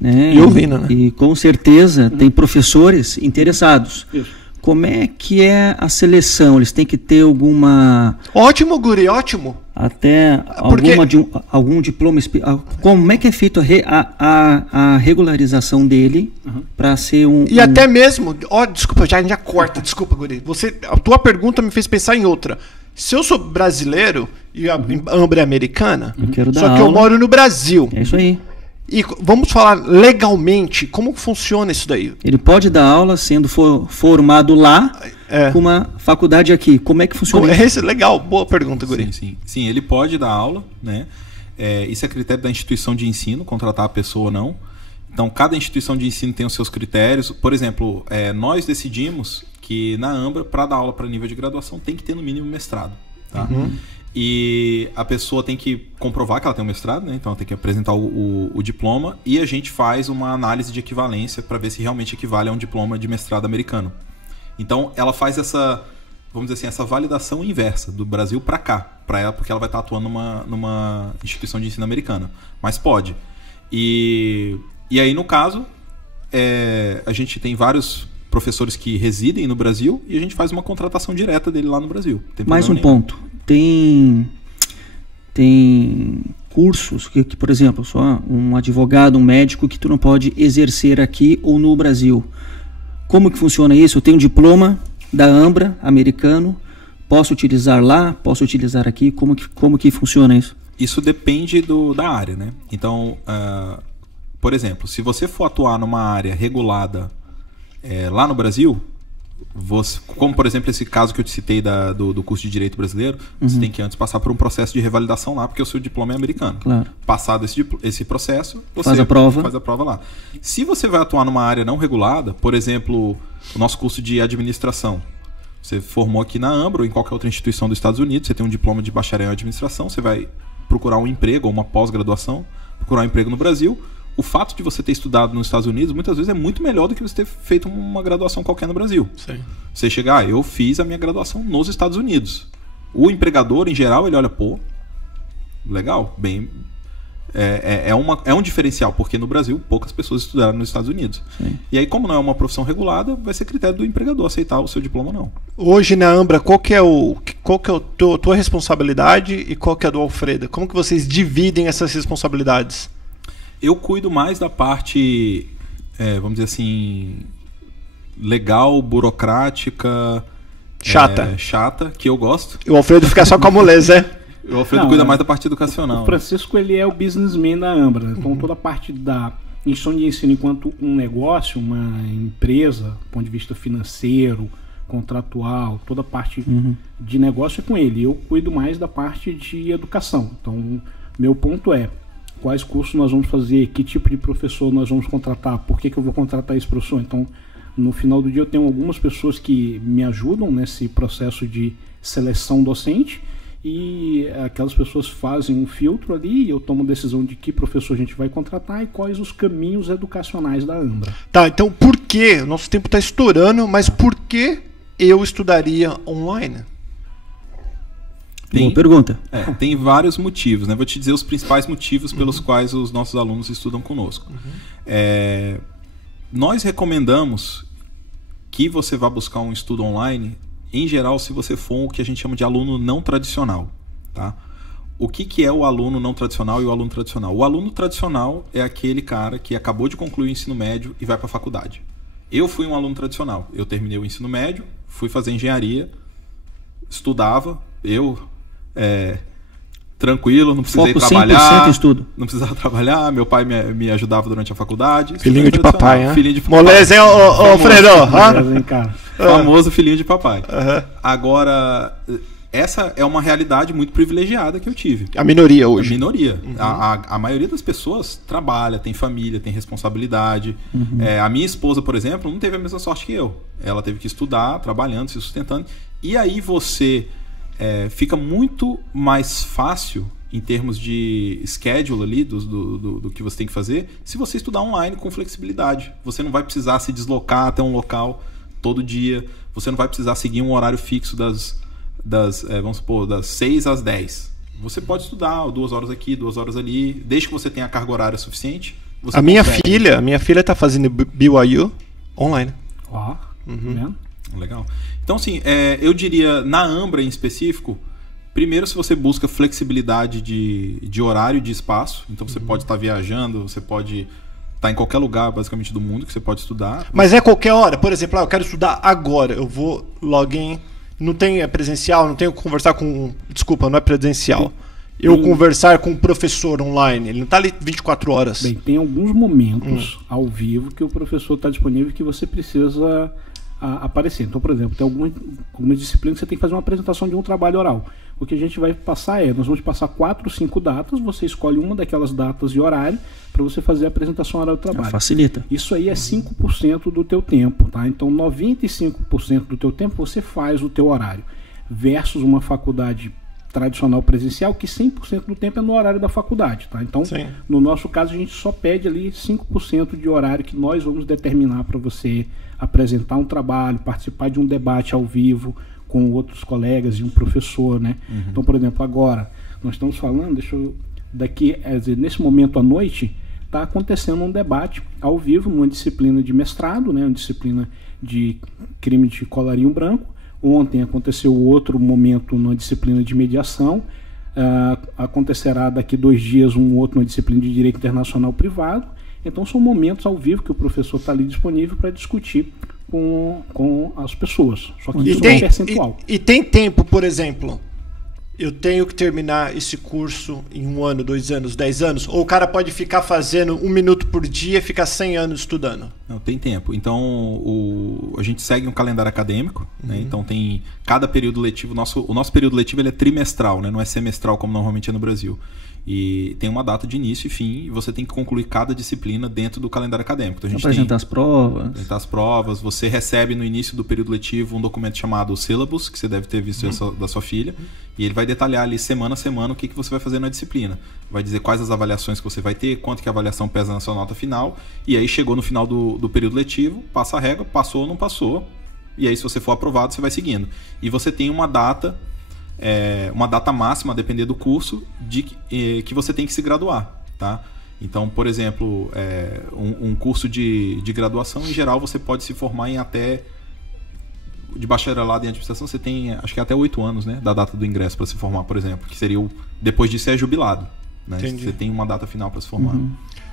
né? E ouvindo, né? E com certeza tem professores interessados. Isso. Como é que é a seleção? Eles têm que ter alguma... Ótimo, Guri, ótimo. Até algum diploma... Como é que é feito a regularização dele para ser um... E até mesmo... desculpa, já corta. Desculpa, Guri. A tua pergunta me fez pensar em outra. Se eu sou brasileiro e a Ambra é americana, eu quero dar só que aula. eu moro no Brasil. É isso aí. E vamos falar legalmente, como funciona isso daí? Ele pode dar aula sendo formado lá com uma faculdade aqui. Como é que funciona isso? Legal, boa pergunta, Guri. Sim, ele pode dar aula, né? Isso é critério da instituição de ensino, contratar a pessoa ou não. Então, cada instituição de ensino tem os seus critérios. Por exemplo, nós decidimos que na Ambra, para dar aula para nível de graduação, tem que ter no mínimo mestrado. Tá? E a pessoa tem que comprovar que ela tem um mestrado, né? Então ela tem que apresentar o diploma, e a gente faz uma análise de equivalência para ver se realmente equivale a um diploma de mestrado americano. Então ela faz essa, vamos dizer assim, essa validação inversa do Brasil para cá, para ela, porque ela vai estar atuando numa instituição de ensino americana. Mas pode. E aí, no caso, a gente tem vários professores que residem no Brasil e a gente faz uma contratação direta dele lá no Brasil. Mais um ponto. Tem cursos que, por exemplo, só um advogado, um médico que tu não pode exercer aqui ou no Brasil. Como que funciona isso? Eu tenho um diploma da Ambra, americano, posso utilizar lá, posso utilizar aqui, como que funciona isso? Isso depende da área, né? Então, por exemplo, se você for atuar numa área regulada lá no Brasil, como por exemplo esse caso que eu te citei do curso de Direito Brasileiro, você tem que antes passar por um processo de revalidação lá, porque o seu diploma é americano. Claro. Passado esse processo, você faz a prova lá. Se você vai atuar numa área não regulada, por exemplo, o nosso curso de administração, você formou aqui na Ambra ou em qualquer outra instituição dos Estados Unidos, você tem um diploma de bacharel em administração, você vai procurar um emprego ou uma pós-graduação, procurar um emprego no Brasil. O fato de você ter estudado nos Estados Unidos muitas vezes é muito melhor do que você ter feito uma graduação qualquer no Brasil. Sim. Você chegar, eu fiz a minha graduação nos Estados Unidos. O empregador, em geral, ele olha, pô, legal, bem... É um diferencial, porque no Brasil poucas pessoas estudaram nos Estados Unidos. Sim. E aí, como não é uma profissão regulada, vai ser critério do empregador aceitar o seu diploma ou não. Hoje na Ambra, qual que é a tua responsabilidade e qual que é a do Alfredo? Como que vocês dividem essas responsabilidades? Eu cuido mais da parte, vamos dizer assim, legal, burocrática, chata, que eu gosto. E o Alfredo fica só com a moleza, O Alfredo cuida mais da parte educacional. O Francisco, ele é o businessman da Ambra. Então, toda a parte da instituição de ensino enquanto um negócio, uma empresa, do ponto de vista financeiro, contratual, toda a parte de negócio é com ele. Eu cuido mais da parte de educação. Então, meu ponto é, quais cursos nós vamos fazer, que tipo de professor nós vamos contratar, por que eu vou contratar esse professor. Então, no final do dia, eu tenho algumas pessoas que me ajudam nesse processo de seleção docente, e aquelas pessoas fazem um filtro ali e eu tomo decisão de que professor a gente vai contratar e quais os caminhos educacionais da Ambra. Tá, então por que? O nosso tempo está estourando, mas por que eu estudaria online? Boa pergunta. Tem vários motivos, né? Vou te dizer os principais motivos pelos quais os nossos alunos estudam conosco. Nós recomendamos que você vá buscar um estudo online, em geral, se você for o que a gente chama de aluno não tradicional. Tá? O que é o aluno não tradicional e o aluno tradicional? O aluno tradicional é aquele cara que acabou de concluir o ensino médio e vai para a faculdade. Eu fui um aluno tradicional. Eu terminei o ensino médio, fui fazer engenharia, estudava, tranquilo, não precisei trabalhar. 100% estudo. Não precisava trabalhar, meu pai me ajudava durante a faculdade. Filhinho de papai, hein? Filhinho de papai. Moleza, hein, Alfredo? Famoso filhinho de papai. Agora, essa é uma realidade muito privilegiada que eu tive. A minoria hoje. A minoria. A maioria das pessoas trabalha, tem família, tem responsabilidade. A minha esposa, por exemplo, não teve a mesma sorte que eu. Ela teve que estudar, trabalhando, se sustentando. E aí você... fica muito mais fácil em termos de schedule ali do que você tem que fazer se você estudar online com flexibilidade. Você não vai precisar se deslocar até um local todo dia, você não vai precisar seguir um horário fixo vamos supor, das 6 às 10. Você pode estudar 2 horas aqui, 2 horas ali, desde que você tenha a carga horária suficiente. Você a minha filha está fazendo BYU online. Legal. Então, assim, eu diria, na Ambra em específico, primeiro, se você busca flexibilidade de horário e de espaço, então você pode estar viajando, você pode estar em qualquer lugar, basicamente, do mundo que você pode estudar. Mas é qualquer hora? Por exemplo, eu quero estudar agora, eu vou login, não tem presencial, não tenho que conversar com... Desculpa, não é presencial. Eu conversar com um professor online, ele não está ali 24 horas. Bem, tem alguns momentos ao vivo que o professor está disponível e que você precisa... aparecer. Então, por exemplo, tem algumas disciplinas que você tem que fazer uma apresentação de um trabalho oral. O que a gente vai passar nós vamos passar 4 ou 5 datas, você escolhe uma daquelas datas e horário para você fazer a apresentação oral do trabalho. Facilita. Isso aí é 5% do teu tempo, tá? Então, 95% do teu tempo você faz o teu horário, versus uma faculdade tradicional presencial, que 100% do tempo é no horário da faculdade, tá? Então, no nosso caso, a gente só pede ali 5% de horário que nós vamos determinar para você apresentar um trabalho, participar de um debate ao vivo com outros colegas e um professor, né? Então, por exemplo, agora, nós estamos falando, nesse momento à noite, está acontecendo um debate ao vivo numa disciplina de mestrado, né? Uma disciplina de crime de colarinho branco. Ontem aconteceu outro momento numa disciplina de mediação. Acontecerá daqui 2 dias um outro na disciplina de direito internacional privado. Então são momentos ao vivo que o professor está ali disponível para discutir com as pessoas. Só que isso é um percentual. E tem tempo, por exemplo, eu tenho que terminar esse curso em 1 ano, 2 anos, 10 anos? Ou o cara pode ficar fazendo 1 minuto por dia e ficar 100 anos estudando? Não, tem tempo. Então, a gente segue um calendário acadêmico, né? Então tem cada período letivo. O nosso período letivo ele é trimestral, né? Não é semestral como normalmente é no Brasil. E tem uma data de início e fim, e você tem que concluir cada disciplina dentro do calendário acadêmico. Então, a gente apresentar as provas. Apresentar as provas. Você recebe no início do período letivo um documento chamado Syllabus, que você deve ter visto da sua filha, e ele vai detalhar ali semana a semana o que você vai fazer na disciplina. Vai dizer quais as avaliações que você vai ter, quanto que a avaliação pesa na sua nota final, e aí chegou no final do período letivo, passa a régua, passou ou não passou, e aí se você for aprovado, você vai seguindo. E você tem uma data uma data máxima, a depender do curso, que você tem que se graduar, tá? Então, por exemplo, um curso de graduação, em geral, você pode se formar em até... De bacharelado em administração, você tem, acho que até 8 anos, né? Da data do ingresso para se formar, por exemplo. Que seria depois de ser jubilado. Né? Você tem uma data final para se formar.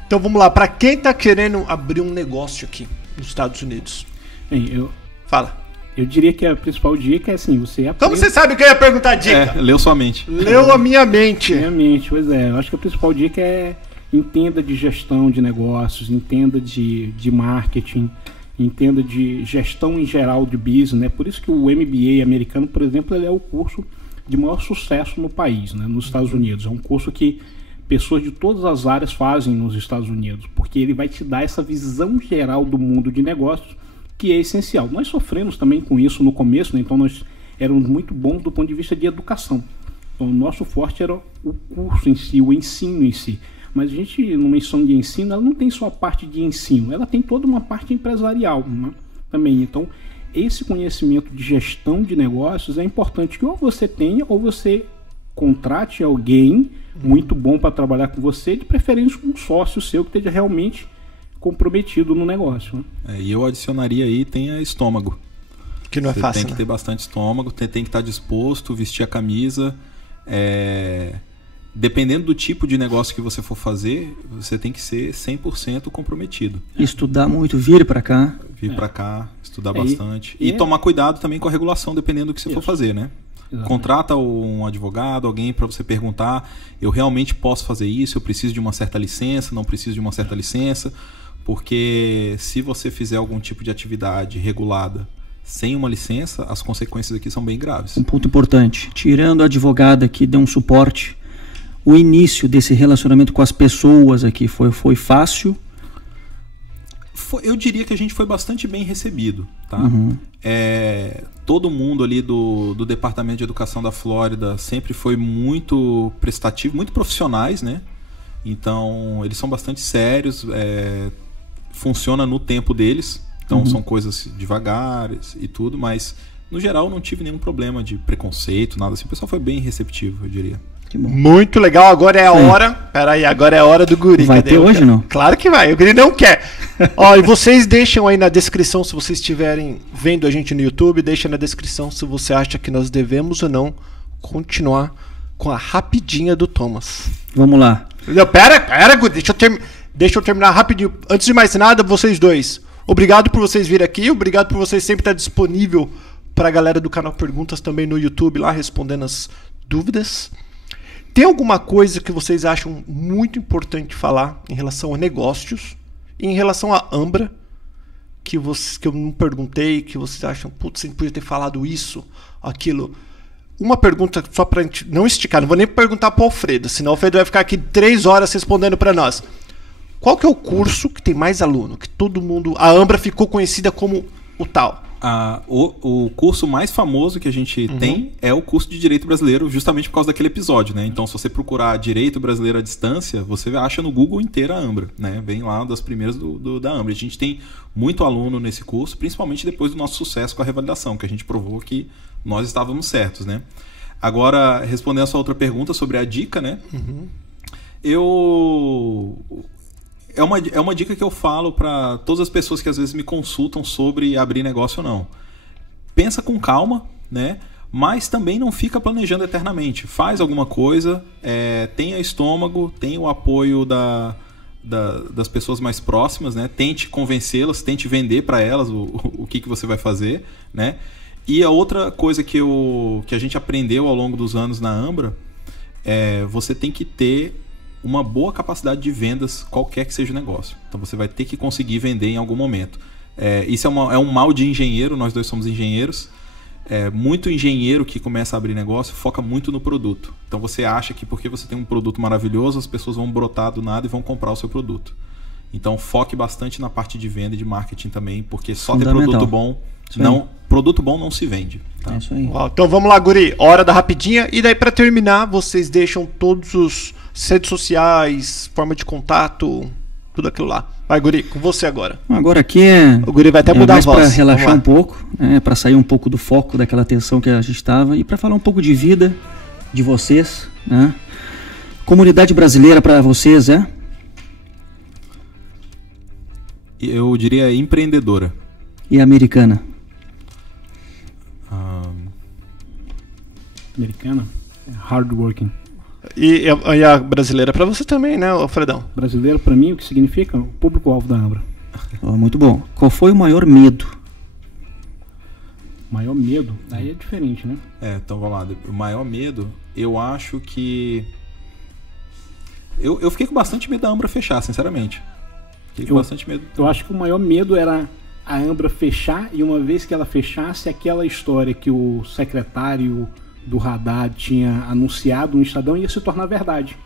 Então, vamos lá. Para quem está querendo abrir um negócio aqui nos Estados Unidos? Bem, Fala. Eu diria que a principal dica é assim, você aprende... Como você sabe que eu ia perguntar a dica? Leu sua mente. Leu a minha mente. Minha mente, pois é. Eu acho que a principal dica é entenda de gestão de negócios, entenda de marketing, entenda de gestão em geral de business, né? Por isso que o MBA americano, por exemplo, ele é o curso de maior sucesso no país, né? Nos Estados Unidos. É um curso que pessoas de todas as áreas fazem nos Estados Unidos, porque ele vai te dar essa visão geral do mundo de negócios, que é essencial. Nós sofremos também com isso no começo, né? Então nós éramos muito bons do ponto de vista de educação. Então o nosso forte era o curso em si, o ensino em si. Mas a gente, numa missão de ensino, ela não tem só a parte de ensino, ela tem toda uma parte empresarial, né? Também. Então, esse conhecimento de gestão de negócios é importante que ou você tenha, ou você contrate alguém muito bom para trabalhar com você, de preferência um sócio seu que esteja realmente comprometido no negócio. Né? E eu adicionaria aí, tenha estômago. Que não é fácil, tem que ter bastante estômago, tem que estar disposto, vestir a camisa. Dependendo do tipo de negócio que você for fazer, você tem que ser 100% comprometido. Estudar muito, vir para cá. Vir para cá, estudar bastante. E tomar cuidado também com a regulação, dependendo do que você for fazer, né? Exatamente. Contrata um advogado, alguém para você perguntar, eu realmente posso fazer isso, eu preciso de uma certa licença, não preciso de uma certa licença, porque se você fizer algum tipo de atividade regulada sem uma licença, as consequências aqui são bem graves. Um ponto importante, tirando a advogada que deu um suporte, o início desse relacionamento com as pessoas aqui foi fácil? Eu diria que a gente foi bastante bem recebido, tá? Todo mundo ali do Departamento de Educação da Flórida sempre foi muito prestativo, muito profissionais, né? Então, eles são bastante sérios, funciona no tempo deles, então são coisas devagar e tudo, mas no geral não tive nenhum problema de preconceito, nada assim. O pessoal foi bem receptivo, eu diria. Muito legal, agora é a hora. Peraí, agora é a hora do Guri. Vai ter hoje, não? Claro que vai, o Guri não quer. Ó, e vocês deixam aí na descrição, se vocês estiverem vendo a gente no YouTube, deixa na descrição se você acha que nós devemos ou não continuar com a rapidinha do Thomas. Vamos lá. Pera, Guri, deixa eu terminar rapidinho. Antes de mais nada, vocês dois, obrigado por vocês virem aqui, obrigado por vocês sempre estar disponível para a galera do canal Perguntas também no YouTube, lá respondendo as dúvidas. Tem alguma coisa que vocês acham muito importante falar em relação a negócios e em relação à Ambra que eu não perguntei, que vocês acham, putz, a gente podia ter falado isso, aquilo? Uma pergunta só pra gente não esticar, não vou nem perguntar pro Alfredo, senão o Alfredo vai ficar aqui 3 horas respondendo pra nós. Qual que é o curso que tem mais aluno? Que todo mundo... A Ambra ficou conhecida como o tal. O curso mais famoso que a gente tem é o curso de Direito Brasileiro, justamente por causa daquele episódio, né? Então, se você procurar Direito Brasileiro à Distância, você acha no Google inteira a Ambra, né? Vem lá das primeiras da Ambra. A gente tem muito aluno nesse curso, principalmente depois do nosso sucesso com a revalidação, que a gente provou que nós estávamos certos, né? Agora, respondendo a sua outra pergunta sobre a dica, né? É uma dica que eu falo para todas as pessoas que às vezes me consultam sobre abrir negócio ou não. Pensa com calma, né? Mas também não fica planejando eternamente. Faz alguma coisa, tenha estômago, tenha o apoio das pessoas mais próximas, né? Tente convencê-las, tente vender para elas o que você vai fazer, né? E a outra coisa que a gente aprendeu ao longo dos anos na Ambra você tem que ter uma boa capacidade de vendas, qualquer que seja o negócio. Então você vai ter que conseguir vender em algum momento. Isso é um mal de engenheiro, nós dois somos engenheiros. Muito engenheiro que começa a abrir negócio foca muito no produto. Então você acha que porque você tem um produto maravilhoso, as pessoas vão brotar do nada e vão comprar o seu produto. Então foque bastante na parte de venda e de marketing também, porque só ter produto bom produto bom não se vende. Tá? É isso aí. Então vamos lá, Guri, hora da rapidinha. E daí para terminar, vocês deixam todos os redes sociais, forma de contato, tudo aquilo lá. Vai, Guri, com você agora. Agora aqui é... O Guri vai até mudar a mais voz. para relaxar um pouco, para sair um pouco do foco daquela tensão que a gente estava e para falar um pouco de vida de vocês, né? Comunidade brasileira para vocês é? Eu diria empreendedora. E a americana? Americana? Hardworking. E a brasileira para você também, né, Alfredão? Brasileiro, para mim, o que significa? O público-alvo da Ambra. Muito bom. Qual foi o maior medo? Maior medo? Aí é diferente, né? Então vamos lá. O maior medo, eu acho que... Eu fiquei com bastante medo da Ambra fechar, sinceramente. Fiquei com bastante medo. Eu acho que o maior medo era a Ambra fechar, e uma vez que ela fechasse, aquela história que o secretário do Haddad tinha anunciado no Estadão ia se tornar verdade.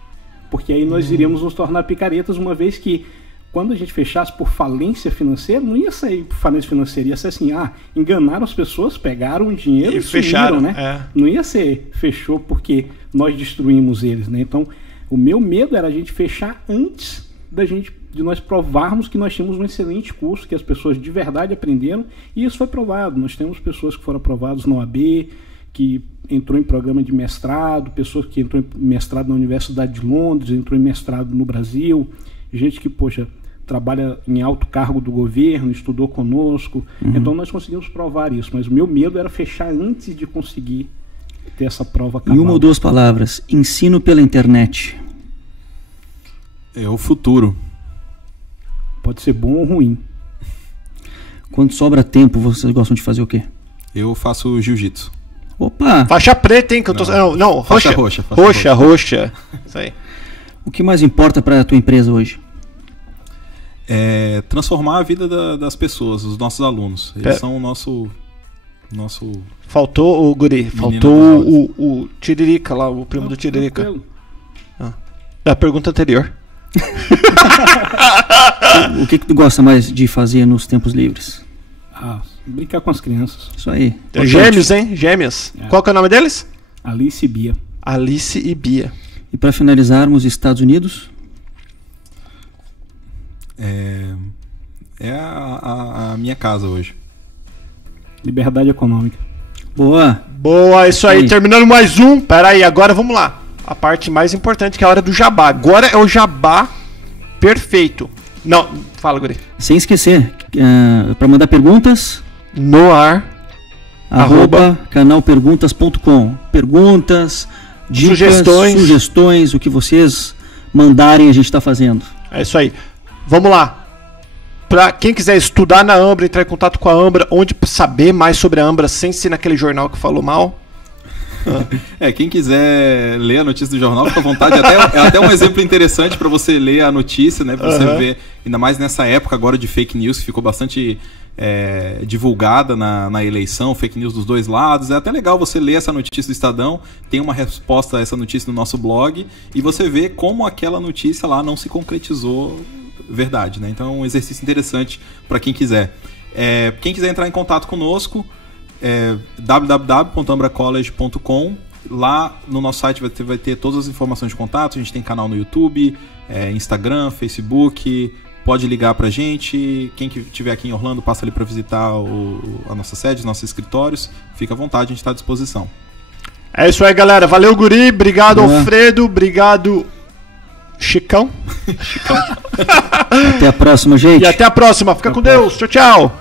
Porque aí nós iríamos nos tornar picaretas, uma vez que quando a gente fechasse por falência financeira, não ia sair por falência financeira, ia ser assim, enganaram as pessoas, pegaram o dinheiro e fecharam, né? Não ia ser, fechou porque nós destruímos eles, né? Então, o meu medo era a gente fechar antes de nós provarmos que nós tínhamos um excelente curso, que as pessoas de verdade aprenderam, e isso foi provado. Nós temos pessoas que foram aprovadas na OAB, que entrou em programa de mestrado, pessoas que entrou em mestrado na Universidade de Londres, entrou em mestrado no Brasil, gente que, trabalha em alto cargo do governo, estudou conosco. Então nós conseguimos provar isso, mas o meu medo era fechar antes de conseguir ter essa prova cabal. Em uma ou duas palavras, ensino pela internet. É o futuro. Pode ser bom ou ruim. Quando sobra tempo, vocês gostam de fazer o quê? Eu faço jiu-jitsu. Opa! Faixa preta, hein? Que eu tô... Não, roxa. Roxa. Isso aí. O que mais importa para a tua empresa hoje? É transformar a vida das pessoas, os nossos alunos. Eles são o nosso... Faltou o Guri. Faltou o Tiririca lá, o primo do Tiririca. A pergunta anterior. O que tu gosta mais de fazer nos tempos livres? Brincar com as crianças. Isso aí. Gêmeos, hein? Gêmeas. Qual que é o nome deles? Alice e Bia. Alice e Bia. E para finalizarmos, Estados Unidos? É a minha casa hoje. Liberdade econômica. Boa, isso aí. Terminando mais um. Pera aí, agora vamos lá. A parte mais importante, que é a hora do jabá. Agora é o jabá perfeito. Não, fala, Guri. Sem esquecer, para mandar perguntas, no ar @canalperguntas.com. Perguntas, dicas, sugestões, o que vocês mandarem a gente está fazendo. É isso aí. Vamos lá. Para quem quiser estudar na Ambra, entrar em contato com a Ambra, onde saber mais sobre a Ambra sem ser naquele jornal que falou mal. Quem quiser ler a notícia do jornal, fica à vontade. É até um exemplo interessante para você ler a notícia, né? Para você ver, ainda mais nessa época agora de fake news, que ficou bastante divulgada na eleição, fake news dos dois lados. É até legal você ler essa notícia do Estadão, tem uma resposta a essa notícia no nosso blog, e você vê como aquela notícia lá não se concretizou verdade, né? Então é um exercício interessante para quem quiser. Quem quiser entrar em contato conosco, www.ambracollege.com. Lá no nosso site vai ter todas as informações de contato. A gente tem canal no YouTube, Instagram, Facebook. Pode ligar pra gente. Quem que estiver aqui em Orlando, passa ali para visitar a nossa sede, os nossos escritórios. Fica à vontade, a gente está à disposição. É isso aí, galera. Valeu, Guri. Obrigado, Alfredo. Obrigado, Chicão. Até a próxima, gente. E até a próxima. Fica com Deus. Tchau, tchau.